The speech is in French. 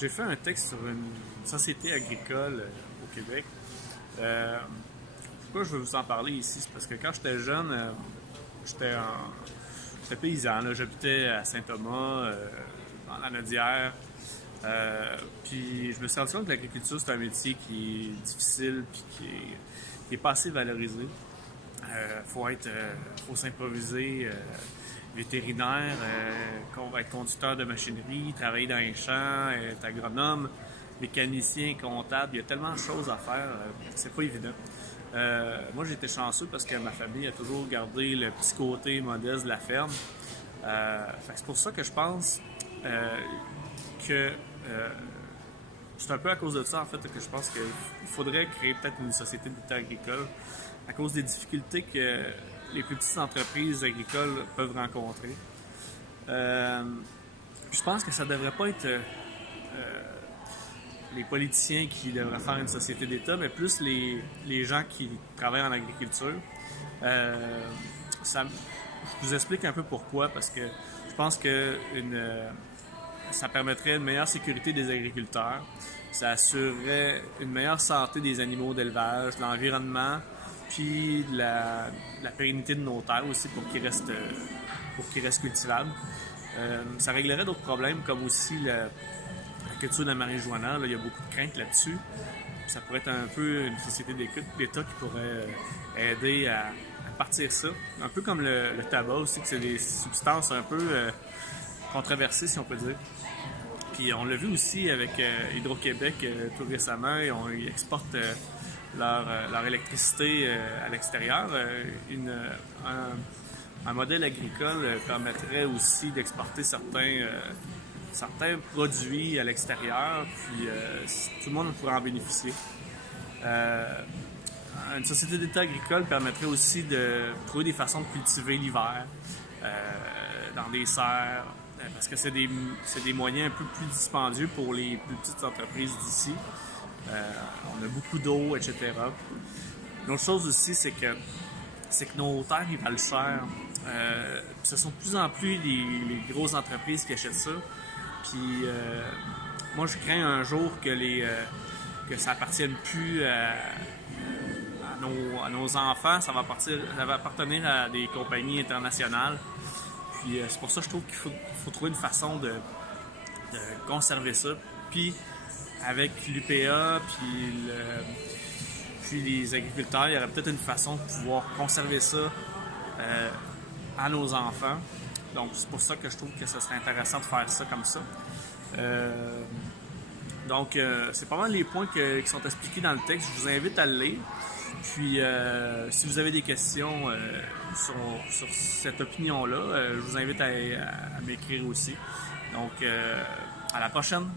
J'ai fait un texte sur une société agricole au Québec. Pourquoi je veux vous en parler ici? C'est parce que quand j'étais jeune, j'étais paysan. J'habitais à Saint-Thomas, dans la Nodière. Puis je me suis rendu compte que l'agriculture, c'est un métier qui est difficile puis qui est pas assez valorisé. Faut s'improviser vétérinaire, être conducteur de machinerie, travailler dans les champs, être agronome, mécanicien, comptable. Il y a tellement de choses à faire, c'est pas évident. Moi, j'ai été chanceux parce que ma famille a toujours gardé le petit côté modeste de la ferme. C'est pour ça que je pense que c'est un peu à cause de ça, en fait, que je pense qu'il faudrait créer peut-être une société d'État agricole à cause des difficultés que les plus petites entreprises agricoles peuvent rencontrer. Je pense que ça ne devrait pas être les politiciens qui devraient faire une société d'État, mais plus les gens qui travaillent en agriculture. Je vous explique un peu pourquoi, parce que je pense que ça permettrait une meilleure sécurité des agriculteurs, ça assurerait une meilleure santé des animaux d'élevage, de l'environnement, puis de la pérennité de nos terres aussi pour qu'ils restent cultivables. Ça réglerait d'autres problèmes comme aussi la culture de la marijuana. Là, il y a beaucoup de craintes là-dessus. Ça pourrait être un peu une société d'État qui pourrait aider à partir ça. Un peu comme le tabac aussi, que c'est des substances un peu controversées, si on peut dire. Puis on l'a vu aussi avec Hydro-Québec tout récemment. Ils exportent leur électricité à l'extérieur. Un modèle agricole permettrait aussi d'exporter certains produits à l'extérieur, puis tout le monde pourrait en bénéficier. Une société d'État agricole permettrait aussi de trouver des façons de cultiver l'hiver dans des serres, parce que c'est des moyens un peu plus dispendieux pour les plus petites entreprises d'ici. On a beaucoup d'eau, etc. Une autre chose aussi, c'est que nos terres, ils valent cher. Ce sont de plus en plus les grosses entreprises qui achètent ça. Puis moi, je crains un jour que ça appartienne plus à nos enfants. Ça va appartenir à des compagnies internationales. Puis c'est pour ça que je trouve qu'il faut trouver une façon de conserver ça. Puis avec l'UPA, puis les agriculteurs, il y aurait peut-être une façon de pouvoir conserver ça à nos enfants. Donc, c'est pour ça que je trouve que ce serait intéressant de faire ça comme ça. C'est pas mal les points qui sont expliqués dans le texte. Je vous invite à le lire. Puis, si vous avez des questions sur cette opinion-là, je vous invite à m'écrire aussi. Donc, à la prochaine!